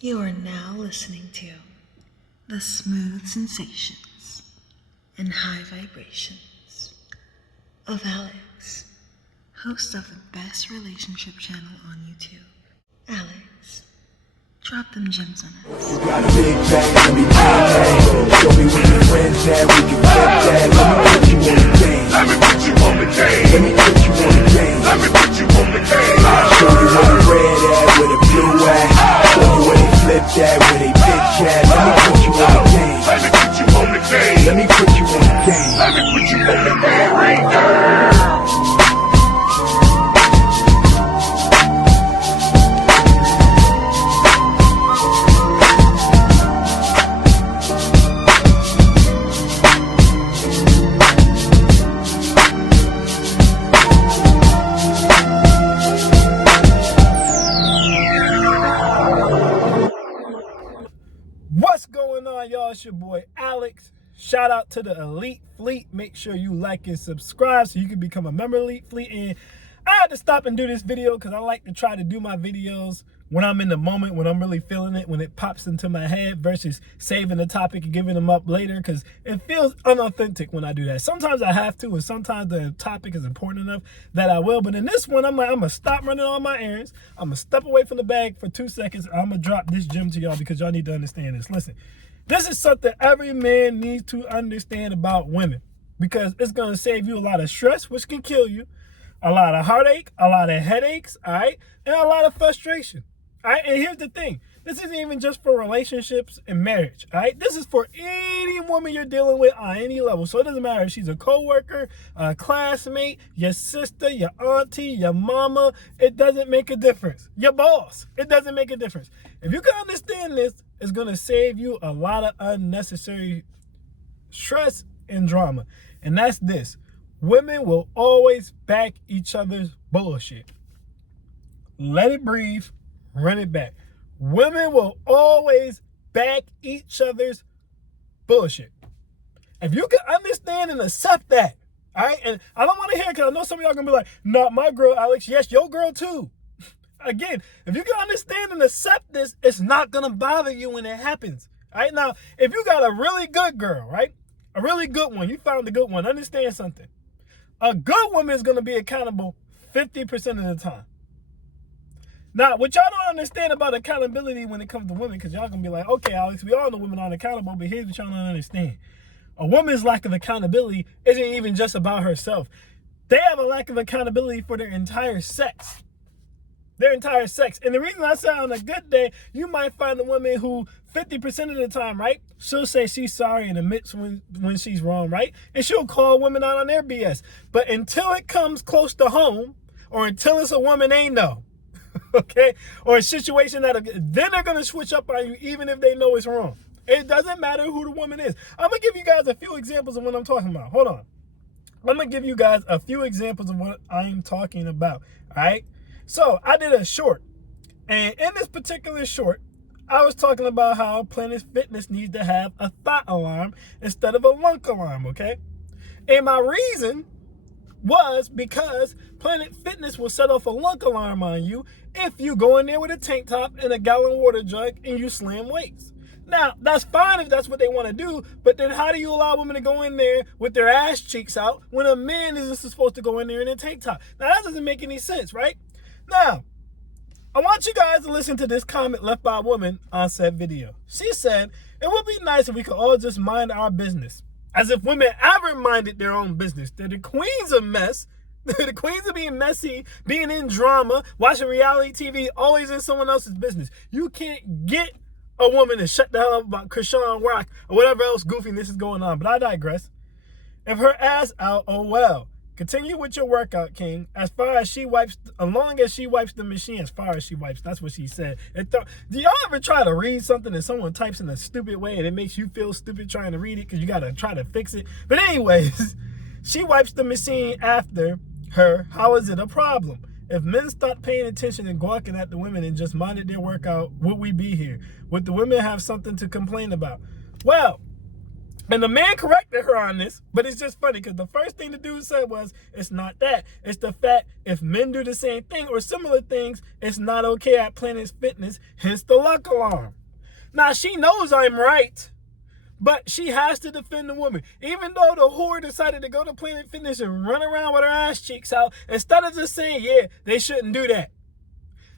You are now listening to the smooth sensations and high vibrations of Alex, host of the best relationship channel on YouTube. Alex, drop them gems on us. You got a big bag, let me bang. Show me where your friends at, we can flip that. Let me put you on the game. Let me put you on the game. Let me put you on the game. Let me put you on the game. Show you where the red at, where the blue at. Show you where they flip that, where they bitch at. Let me put you on the game. Let me put you on the game. Let me put you on the game. Let me put you on the game right now. What's going on, y'all? It's your boy Alex. Shout out to the Elite Fleet. Make sure you like and subscribe so you can become a member of Elite Fleet. And I had to stop and do this video because I like to try to do my videos when I'm in the moment, when I'm really feeling it, when it pops into my head versus saving the topic and giving them up later, because it feels unauthentic when I do that. Sometimes I have to, and sometimes the topic is important enough that I will. But in this one, I'm going to stop running all my errands. I'm going to step away from the bag for 2 seconds. I'm going to drop this gem to y'all because y'all need to understand this. Listen, this is something every man needs to understand about women because it's going to save you a lot of stress, which can kill you, a lot of heartache, a lot of headaches, all right, and a lot of frustration. All right, and here's the thing. This isn't even just for relationships and marriage, all right? This is for any woman you're dealing with on any level. So it doesn't matter if she's a coworker, a classmate, your sister, your auntie, your mama. It doesn't make a difference. Your boss. It doesn't make a difference. If you can understand this, it's going to save you a lot of unnecessary stress and drama. And that's this. Women will always back each other's bullshit. Let it breathe. Run it back. Women will always back each other's bullshit. If you can understand and accept that, all right? And I don't want to hear it because I know some of y'all going to be like, not my girl, Alex. Yes, your girl too. Again, if you can understand and accept this, it's not going to bother you when it happens. All right? Now, if you got a really good girl, right? A really good one. You found a good one. Understand something. A good woman is going to be accountable 50% of the time. Now, what y'all don't understand about accountability when it comes to women, because y'all going to be like, okay, Alex, we all know women aren't accountable, but here's what y'all don't understand. A woman's lack of accountability isn't even just about herself. They have a lack of accountability for their entire sex. Their entire sex. And the reason I say on a good day, you might find a woman who 50% of the time, right, she'll say she's sorry and admits when she's wrong, right? And she'll call women out on their BS. But until it comes close to home, or until it's a woman they know, okay, or a situation then they're going to switch up on you even if they know it's wrong. It doesn't matter who the woman is. I'm going to give you guys a few examples of what I'm talking about. Hold on. I'm going to give you guys a few examples of what I'm talking about, all right? So I did a short, and in this particular short, I was talking about how Planet Fitness needs to have a thought alarm instead of a lunk alarm, okay? And my reason was because Planet Fitness will set off a lunk alarm on you if you go in there with a tank top and a gallon water jug and you slam weights. Now, that's fine if that's what they want to do, but then how do you allow women to go in there with their ass cheeks out when a man isn't supposed to go in there in a tank top? Now, that doesn't make any sense, right? Now, I want you guys to listen to this comment left by a woman on said video. She said, it would be nice if we could all just mind our business. As if women ever minded their own business. They're the queens of mess. They're the queens of being messy, being in drama, watching reality TV, always in someone else's business. You can't get a woman to shut the hell up about Krishan Rock or whatever else goofiness is going on. But I digress. If her ass out, oh well. Continue with your workout, King. As long as she wipes the machine, as far as she wipes, that's what she said. Do y'all ever try to read something and someone types in a stupid way and it makes you feel stupid trying to read it because you got to try to fix it? But anyways, she wipes the machine after her. How is it a problem? If men stopped paying attention and gawking at the women and just minded their workout, would we be here? Would the women have something to complain about? Well, And the man corrected her on this, but it's just funny because the first thing the dude said was, it's not that. It's the fact if men do the same thing or similar things, it's not okay at Planet Fitness, hence the luck alarm. Now, she knows I'm right, but she has to defend the woman. Even though the whore decided to go to Planet Fitness and run around with her ass cheeks out, instead of just saying, yeah, they shouldn't do that,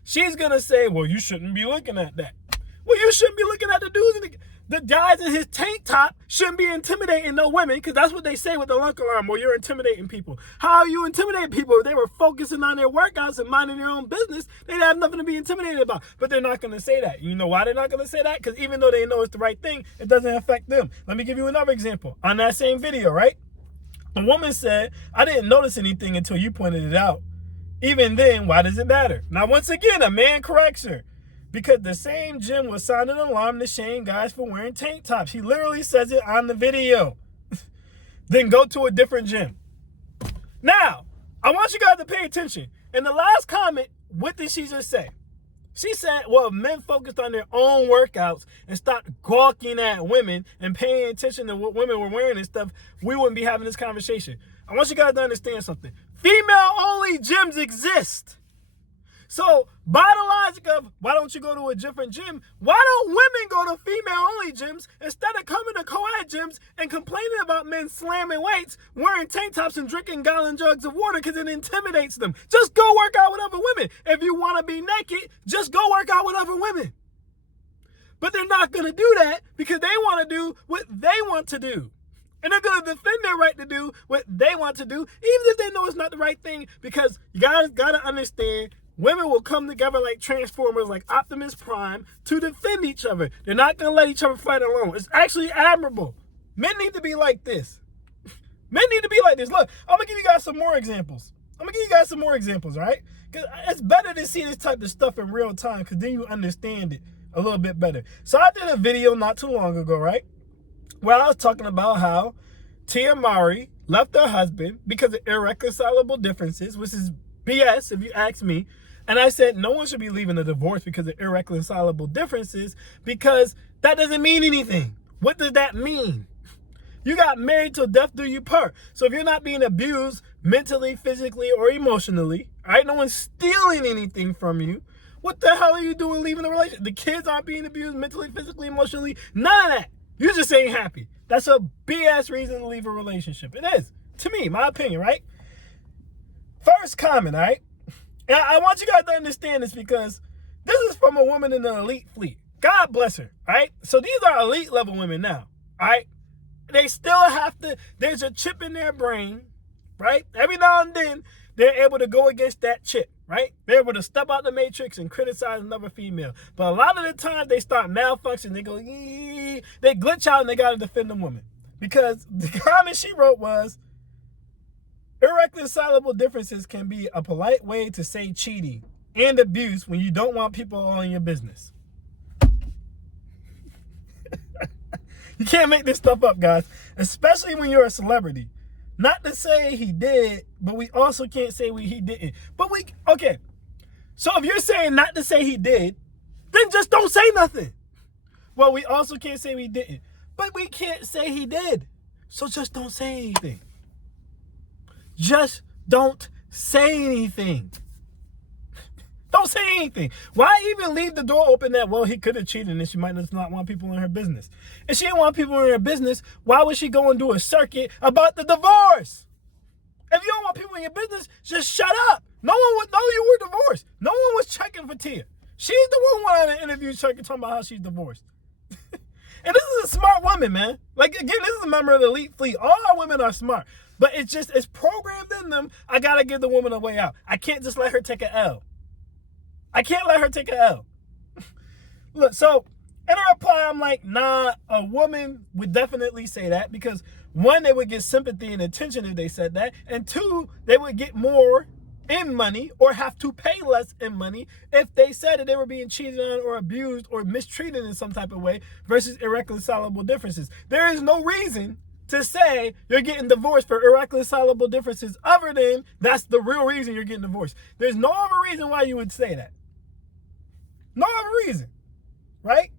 she's going to say, well, you shouldn't be looking at that. Well, you shouldn't be looking at the dudes in the guys in his tank top shouldn't be intimidating no women, because that's what they say with the luck alarm. Well, you're intimidating people. How are you intimidating people? If they were focusing on their workouts and minding their own business, they'd have nothing to be intimidated about. But they're not going to say that. You know why they're not going to say that? Because even though they know it's the right thing, it doesn't affect them. Let me give you another example. On that same video, right? A woman said, I didn't notice anything until you pointed it out. Even then, why does it matter? Now, once again, a man corrects her. Because the same gym was sounding an alarm to shame guys for wearing tank tops. He literally says it on the video. Then go to a different gym. Now, I want you guys to pay attention. In the last comment, what did she just say? She said, well, if men focused on their own workouts and stopped gawking at women and paying attention to what women were wearing and stuff, we wouldn't be having this conversation. I want you guys to understand something. Female-only gyms exist. So, by the logic of, why don't you go to a different gym? Why don't women go to female-only gyms instead of coming to co-ed gyms and complaining about men slamming weights, wearing tank tops, and drinking gallon jugs of water because it intimidates them? Just go work out with other women. If you want to be naked, just go work out with other women. But they're not going to do that because they want to do what they want to do. And they're going to defend their right to do what they want to do, even if they know it's not the right thing, because you guys got to understand, women will come together like Transformers, like Optimus Prime, to defend each other. They're not going to let each other fight alone. It's actually admirable. Men need to be like this. Men need to be like this. Look, I'm going to give you guys some more examples. All right? Because it's better to see this type of stuff in real time, because then you understand it a little bit better. So I did a video not too long ago, right? Where I was talking about how Tia Mowry left her husband because of irreconcilable differences, which is BS if you ask me. And I said no one should be leaving a divorce because of irreconcilable differences, because that doesn't mean anything. What does that mean? You got married till death do you part. So if you're not being abused mentally, physically, or emotionally, right? No one's stealing anything from you. What the hell are you doing leaving the relationship? The kids aren't being abused mentally, physically, emotionally. None of that. You just ain't happy. That's a BS reason to leave a relationship. It is. To me, my opinion, right? First comment, all right? And I want you guys to understand this, because this is from a woman in the elite fleet. God bless her, all right? So these are elite level women now, all right? They still have to, there's a chip in their brain, right? Every now and then, they're able to go against that chip, right? They're able to step out the matrix and criticize another female. But a lot of the time, they start malfunctioning. They go, ee, they glitch out and they got to defend the woman. Because the comment she wrote was, irreconcilable differences can be a polite way to say cheating and abuse when you don't want people all in your business. You can't make this stuff up, guys, especially when you're a celebrity. Not to say he did, but we also can't say he didn't. But okay. So if you're saying not to say he did, then just don't say nothing. Well, we also can't say we didn't, but we can't say he did. So just don't say anything. Just don't say anything. Don't say anything. Why even leave the door open that, well, he could have cheated and she might just not want people in her business? If she didn't want people in her business, why would she go and do a circuit about the divorce? If you don't want people in your business, just shut up. No one would know you were divorced. No one was checking for Tia. She's the one who went on an interview talking about how she's divorced. And this is a smart woman, man. Like, again, this is a member of the elite fleet. All our women are smart. But it's programmed in them. I got to give the woman a way out. I can't just let her take an L. I can't let her take an L. Look, so in a reply, I'm like, nah, a woman would definitely say that, because one, they would get sympathy and attention if they said that. And two, they would get more in money or have to pay less in money if they said that they were being cheated on or abused or mistreated in some type of way versus irreconcilable differences. There is no reason to say you're getting divorced for irreconcilable differences other than that's the real reason you're getting divorced. There's no other reason why you would say that. No other reason, right?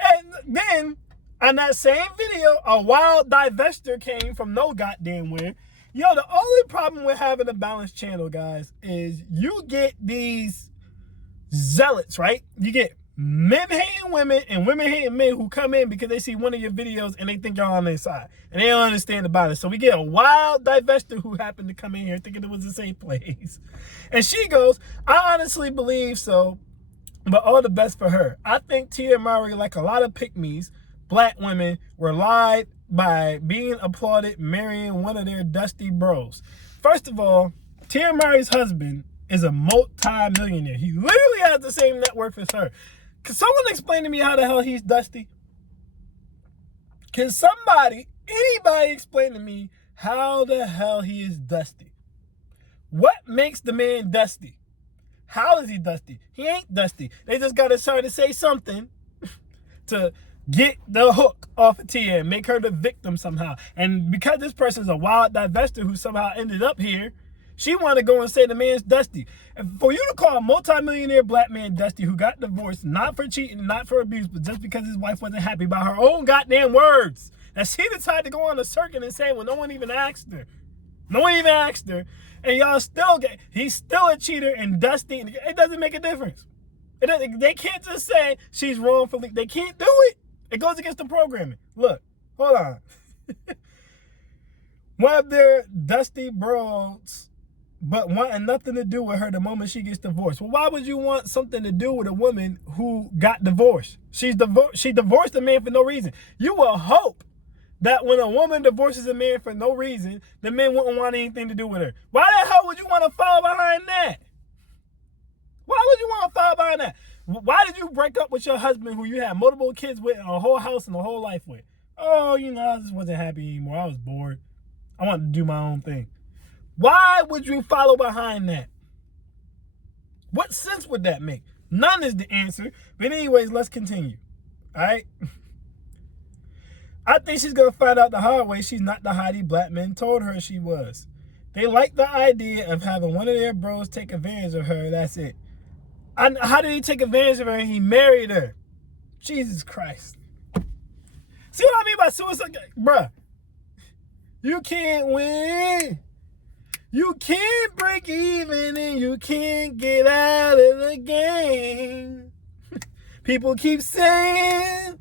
And then On that same video, a wild divester came from no goddamn where. Yo, the only problem with having a balanced channel, guys, is you get these zealots, right? You get men hating women and women hating men who come in because they see one of your videos and they think you're on their side. And they don't understand about it. So we get a wild divester who happened to come in here thinking it was the same place. And she goes, I honestly believe so, but all the best for her. I think Tia Mowry, like a lot of pick-me's, black women were lied by being applauded marrying one of their dusty bros. First of all, Tia Mowry's husband is a multi-millionaire. He literally has the same net worth as her. Can someone explain to me how the hell he's dusty? Can anybody explain to me how the hell he is dusty? What makes the man dusty? How is he dusty? He ain't dusty. They just got to start to say something to get the hook off of Tia and make her the victim somehow. And because this person's a wild divester who somehow ended up here, she wanted to go and say the man's dusty. And for you to call a multimillionaire black man dusty who got divorced, not for cheating, not for abuse, but just because his wife wasn't happy about her own goddamn words, that she decided to go on a circuit and say, well, no one even asked her. No one even asked her. And y'all still he's still a cheater and dusty. And it doesn't make a difference. They can't just say she's wrongfully. They can't do it. It goes against the programming. Look, hold on. One of their dusty bros, but wanting nothing to do with her the moment she gets divorced. Well, why would you want something to do with a woman who got divorced? She divorced a man for no reason. You will hope that when a woman divorces a man for no reason, the man wouldn't want anything to do with her. Why the hell would you want to follow behind that? Why would you want to follow behind that? Why did you break up with your husband who you had multiple kids with and a whole house and a whole life with? Oh, I just wasn't happy anymore. I was bored. I wanted to do my own thing. Why would you follow behind that? What sense would that make? None is the answer. But anyways, let's continue. All right? I think she's going to find out the hard way she's not the hottie black men told her she was. They like the idea of having one of their bros take advantage of her. That's it. How did he take advantage of her and he married her? Jesus Christ. See what I mean by suicide? Bruh. You can't win. You can't break even and you can't get out of the game. People keep saying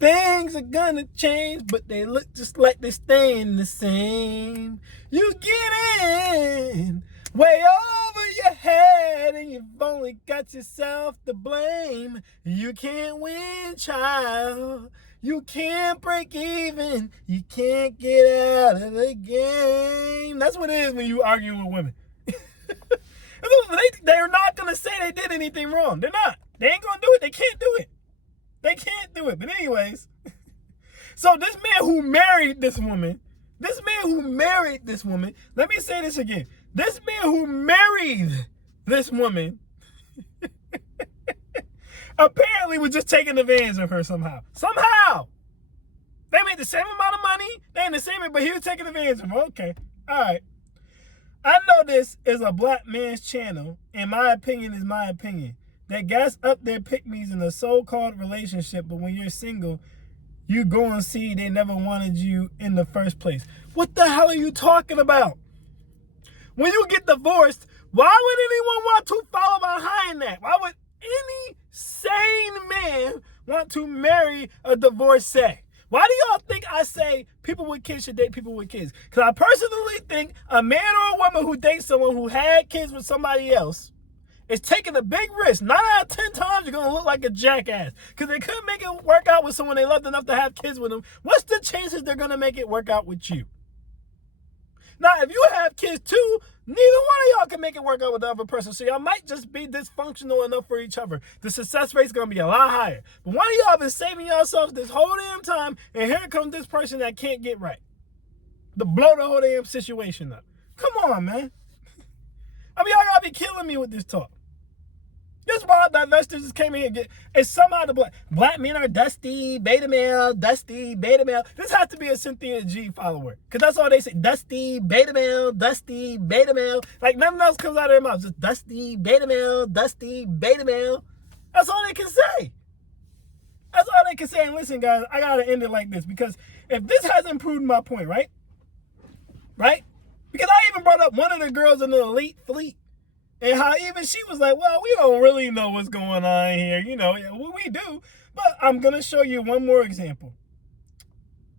things are gonna change, but they look just like they're staying the same. You get in way over your head and you've only got yourself to blame. You can't win, child. You can't break even. You can't get out of the game. That's what it is when you argue with women. They're not going to say they did anything wrong. They're not. They ain't going to do it. They can't do it. They can't do it. But anyways, so this man who married this woman, let me say this again. This man who married this woman apparently was just taking advantage of her somehow. Somehow. They made the same amount of money. They ain't the same, but he was taking advantage of her. Okay. All right. I know this is a black man's channel, and my opinion is my opinion. They gas up their pick-me's in a so-called relationship, but when you're single, you go and see they never wanted you in the first place. What the hell are you talking about? When you get divorced, why would anyone want to follow behind that? Why would any sane man want to marry a divorcee? Why do y'all think I say people with kids should date people with kids? Because I personally think a man or a woman who dates someone who had kids with somebody else is taking a big risk. 9 out of 10 times you're going to look like a jackass. Because they couldn't make it work out with someone they loved enough to have kids with them. What's the chances they're going to make it work out with you? Now, if you have kids too, neither one of y'all can make it work out with the other person. So y'all might just be dysfunctional enough for each other. The success rate's going to be a lot higher. But one of y'all been saving yourselves this whole damn time, and here comes this person that can't get right to blow the whole damn situation up. Come on, man. I mean, y'all got to be killing me with this talk. This wild divestors just came in here and it's somehow the black men are dusty, beta male, dusty, beta male. This has to be a Cynthia G follower. Because that's all they say. Dusty, beta male, dusty, beta male. Like nothing else comes out of their mouth. Just dusty, beta male, dusty, beta male. That's all they can say. That's all they can say, and listen, guys, I gotta end it like this, because if this hasn't proven my point, right? Because I even brought up one of the girls in the elite fleet, and how even she was like, well, we don't really know what's going on here. You know, we do. But I'm going to show you one more example.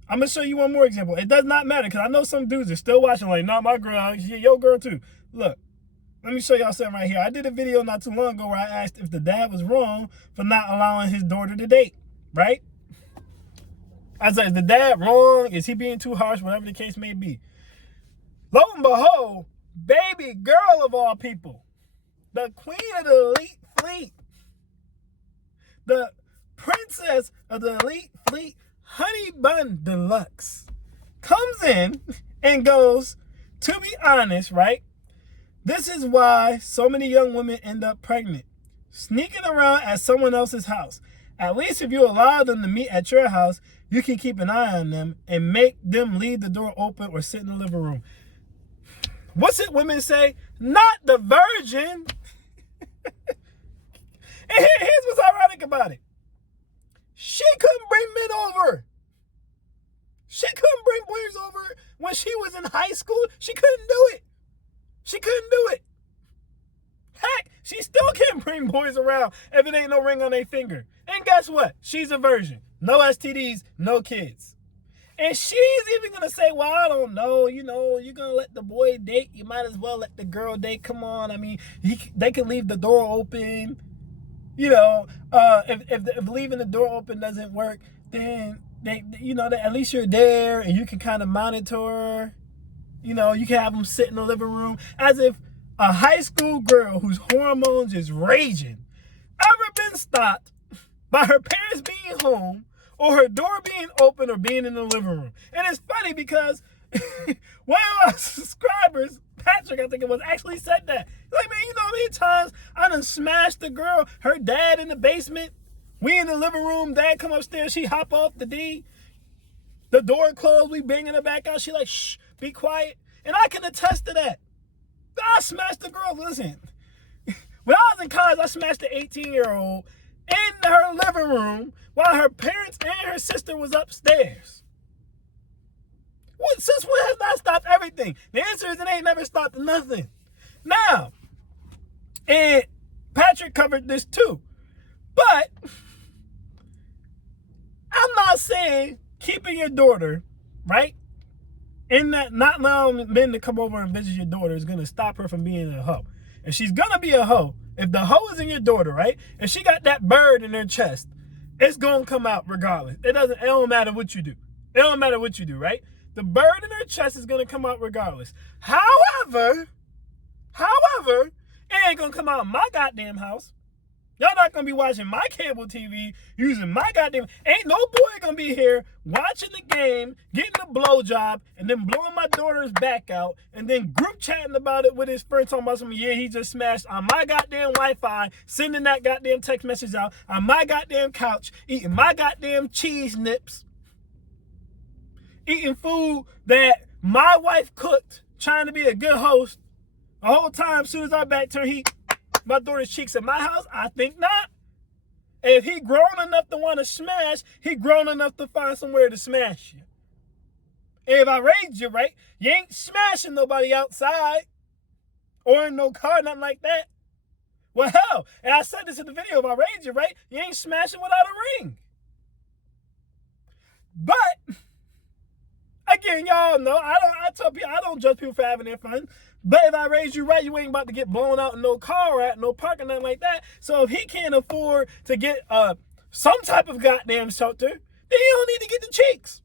It does not matter, because I know some dudes are still watching like, not my girl, your girl too. Look, let me show y'all something right here. I did a video not too long ago where I asked if the dad was wrong for not allowing his daughter to date, right? I said, is the dad wrong? Is he being too harsh? Whatever the case may be. Lo and behold, baby girl of all people, the queen of the elite fleet, the princess of the elite fleet, Honey Bun Deluxe, comes in and goes, to be honest, right? This is why so many young women end up pregnant, sneaking around at someone else's house. At least if you allow them to meet at your house, you can keep an eye on them and make them leave the door open or sit in the living room. What's it women say? Not the virgin. And here's what's ironic about it. She couldn't bring men over. She couldn't bring boys over when she was in high school. She couldn't do it. Heck, she still can't bring boys around if it ain't no ring on their finger. And guess what? She's a virgin. No STDs, no kids. And she's even going to say, well, I don't know, you're going to let the boy date. You might as well let the girl date. Come on. I mean, they can leave the door open. If leaving the door open doesn't work, then, at least you're there and you can kind of monitor. You can have them sit in the living room. As if a high school girl whose hormones is raging ever been stopped by her parents being home, or her door being open, or being in the living room. And it's funny because one of our subscribers, Patrick, I think it was, actually said that. Like, man, you know how many times I done smashed the girl, her dad in the basement, we in the living room, dad come upstairs, she hop off the D, the door closed, we banging her back out, she like, shh, be quiet. And I can attest to that. I smashed the girl, listen. When I was in college, I smashed an 18-year-old in her living room while her parents and her sister was upstairs. Since when has that stopped everything? The answer is it ain't never stopped nothing. Now, and Patrick covered this too, but I'm not saying keeping your daughter, right, in that, not allowing men to come over and visit your daughter is going to stop her from being a hoe. If she's going to be a hoe, if the hoe is in your daughter, right, if she got that bird in her chest, it's going to come out regardless. It don't matter what you do. It don't matter what you do, right? The bird in her chest is going to come out regardless. However, it ain't going to come out of my goddamn house. Y'all not going to be watching my cable TV, using my goddamn... Ain't no boy going to be here watching the game, getting a blowjob, and then blowing my daughter's back out, and then group chatting about it with his friend, talking about something, yeah, he just smashed on my goddamn Wi-Fi, sending that goddamn text message out, on my goddamn couch, eating my goddamn cheese nips, eating food that my wife cooked, trying to be a good host. The whole time, as soon as our back turned, my daughter's cheeks at my house? I think not. If he grown enough to want to smash, he grown enough to find somewhere to smash you. And if I raised you right, you ain't smashing nobody outside or in no car, nothing like that. Well, hell, and I said this in the video, if I raised you right, you ain't smashing without a ring. But again, y'all know, I tell people, I don't judge people for having their fun. But if I raise you right, you ain't about to get blown out in no car at no parking, nothing like that. So if he can't afford to get some type of goddamn shelter, then he don't need to get the cheeks.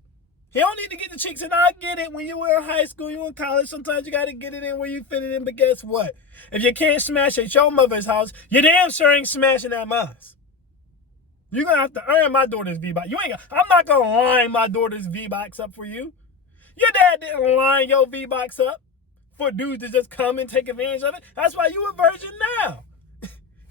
He don't need to get the cheeks. And I get it, when you were in high school, you were in college, sometimes you got to get it in where you fit it in. But guess what? If you can't smash at your mother's house, you damn sure ain't smashing at mine. You're going to have to earn my daughter's V-Box. I'm not going to line my daughter's V-Box up for you. Your dad didn't line your V-Box up for dudes to just come and take advantage of it. That's why you a virgin now.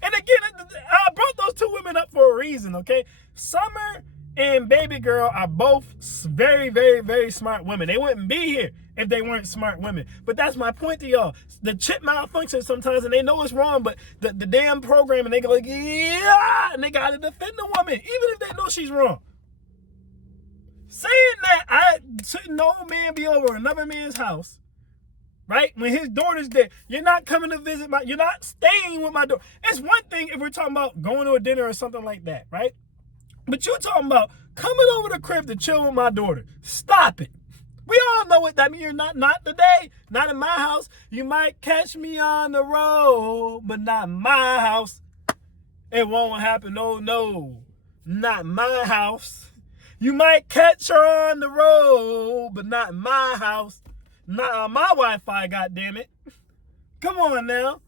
And again, I brought those two women up for a reason, okay? Summer and baby girl are both very, very, very smart women. They wouldn't be here if they weren't smart women. But that's my point to y'all. The chip malfunctions sometimes, and they know it's wrong, but the damn program, and they go like, yeah, and they got to defend the woman, even if they know she's wrong. saying that I shouldn't no man be over another man's house, right? When his daughter's there, you're not coming to visit you're not staying with my daughter. It's one thing if we're talking about going to a dinner or something like that, right? But you're talking about coming over the crib to chill with my daughter. Stop it. We all know what that means. You're not today, not in my house. You might catch me on the road, but not my house. It won't happen. Oh no, not my house. You might catch her on the road, but not my house. Not on my Wi-Fi, goddammit. Come on now.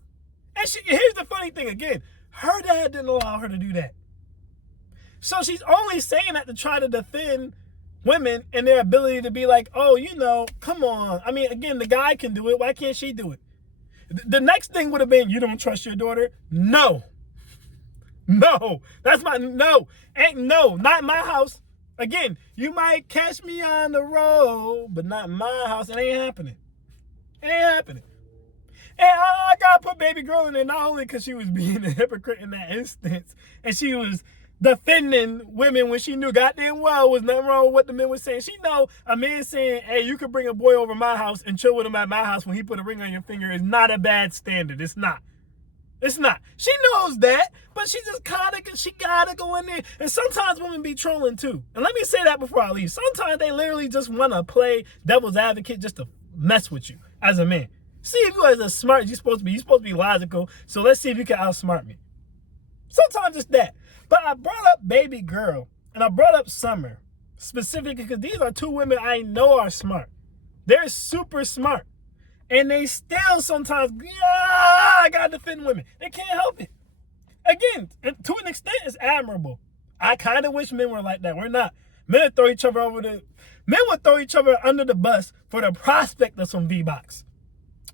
And here's the funny thing again. Her dad didn't allow her to do that. So she's only saying that to try to defend women and their ability to be like, oh, you know, come on. I mean, again, the guy can do it. Why can't she do it? The next thing would have been, you don't trust your daughter? No. No. That's no. Ain't no. Not in my house. Again, you might catch me on the road, but not my house. It ain't happening. It ain't happening. And I got to put baby girl in there not only because she was being a hypocrite in that instance, and she was defending women when she knew goddamn well was nothing wrong with what the men were saying. She know a man saying, hey, you could bring a boy over my house and chill with him at my house when he put a ring on your finger is not a bad standard. It's not. It's not. She knows that, but she just she gotta go in there. And sometimes women be trolling too. And let me say that before I leave. Sometimes they literally just want to play devil's advocate just to mess with you as a man. See if you as smart you're supposed to be logical. So let's see if you can outsmart me. Sometimes it's that. But I brought up baby girl and I brought up Summer specifically because these are two women I know are smart. They're super smart. And they still sometimes, I gotta defend women. They can't help it. Again, to an extent, it's admirable. I kind of wish men were like that. We're not. Men would throw each other under the bus for the prospect of some V-Box.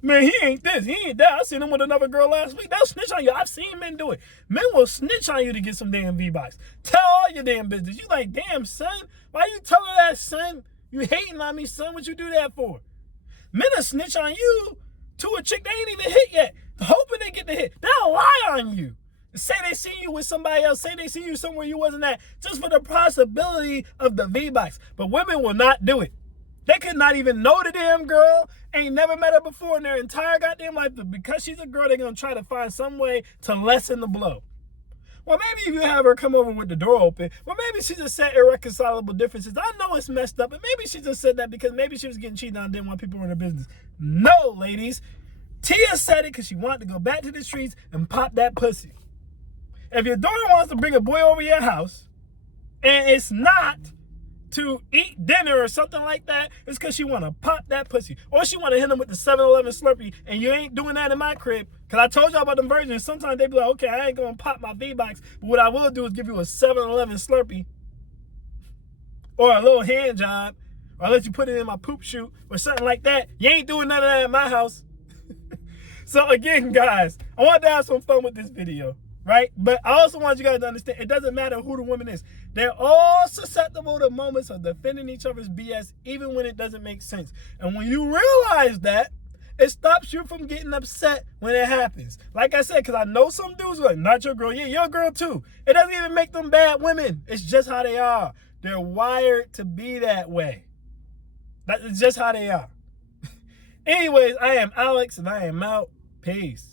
Man, he ain't this, he ain't that. I seen him with another girl last week. They'll snitch on you. I've seen men do it. Men will snitch on you to get some damn V-Box. Tell all your damn business. You like, damn, son, why you telling that, son? You hating on me, son? What you do that for? Men will snitch on you to a chick they ain't even hit yet, hoping they get the hit. They'll lie on you. Say they see you with somebody else. Say they see you somewhere you wasn't at, just for the possibility of the V-Box. But women will not do it. They could not even know the damn girl, ain't never met her before in their entire goddamn life. But because she's a girl, they're going to try to find some way to lessen the blow. Well, maybe if you have her come over with the door open, well, maybe she just said irreconcilable differences. I know it's messed up, but maybe she just said that because maybe she was getting cheated on and didn't want people in her business. No, ladies. Tia said it because she wanted to go back to the streets and pop that pussy. If your daughter wants to bring a boy over your house, and it's not to eat dinner or something like that, it's because she want to pop that pussy. Or she want to hit him with the 7-Eleven Slurpee, and you ain't doing that in my crib. Because I told y'all about them virgins. Sometimes they be like, okay, I ain't going to pop my V-Box, but what I will do is give you a 7-Eleven Slurpee or a little hand job, or I'll let you put it in my poop chute or something like that. You ain't doing none of that in my house. So again, guys, I wanted to have some fun with this video, right? But I also want you guys to understand, it doesn't matter who the woman is. They're all susceptible to moments of defending each other's BS, even when it doesn't make sense. And when you realize that, it stops you from getting upset when it happens. Like I said, because I know some dudes are like, not your girl. Yeah, your girl too. It doesn't even make them bad women. It's just how they are. They're wired to be that way. That's just how they are. Anyways, I am Alex and I am out. Peace.